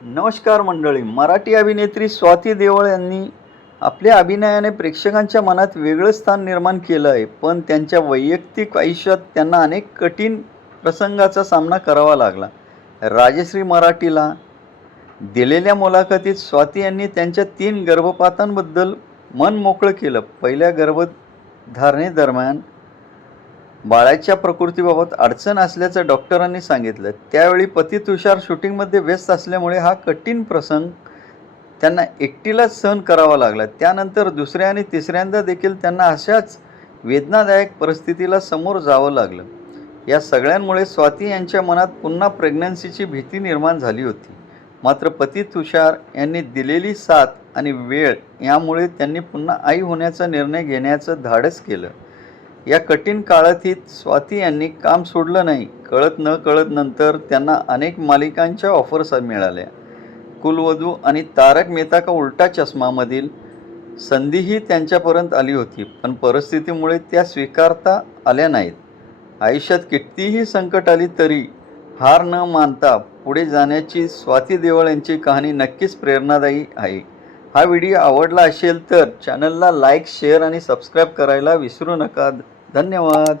नमस्कार मंडळी. मराठी अभिनेत्री स्वाती देवळ यांनी आपल्या अभिनयाने प्रेक्षकांच्या मनात वेगळं स्थान निर्माण केलं आहे. पण त्यांच्या वैयक्तिक आयुष्यात त्यांना अनेक कठीण प्रसंगाचा सामना करावा लागला. राजश्री मराठीला दिलेल्या मुलाखतीत स्वाती यांनी त्यांच्या 3 गर्भपातांबद्दल मन मोकळं केलं. पहिल्या गर्भधारणेदरम्यान बाळाच्या प्रकृतीबाबत अडचण असल्याचं डॉक्टरांनी सांगितलं. त्यावेळी पती तुषार शूटिंगमध्ये व्यस्त असल्यामुळे हा कठीण प्रसंग त्यांना एकटीलाच सहन करावा लागला. त्यानंतर दुसऱ्या आणि तिसऱ्यांदा देखील त्यांना अशाच वेदनादायक परिस्थितीला समोर जावं लागलं. या सगळ्यांमुळे स्वाती यांच्या मनात पुन्हा प्रेग्नन्सीची भीती निर्माण झाली होती. मात्र पती तुषार यांनी दिलेली साथ आणि वेळ यामुळे त्यांनी पुन्हा आई होण्याचा निर्णय घेण्याचं धाडस केलं. या कठीण काळातही स्वाती यांनी काम सोडलं नाही. कळत न कळत नंतर त्यांना अनेक मालिकांच्या ऑफर्स मिळाल्या. कुलवधू आणि तारक मेहता का उल्टा चष्मामधील संधीही त्यांच्यापर्यंत आली होती, पण परिस्थितीमुळे त्या स्वीकारता आल्या नाहीत. आयुष्यात कितीही संकट आली तरी हार न मानता पुढे जाण्याची स्वाती देवळ यांची कहाणी नक्कीच प्रेरणादायी आहे. हा व्हिडिओ आवडला असेल तर चॅनलला लाईक, शेअर आणि सबस्क्राईब करायला विसरू नका. धन्यवाद.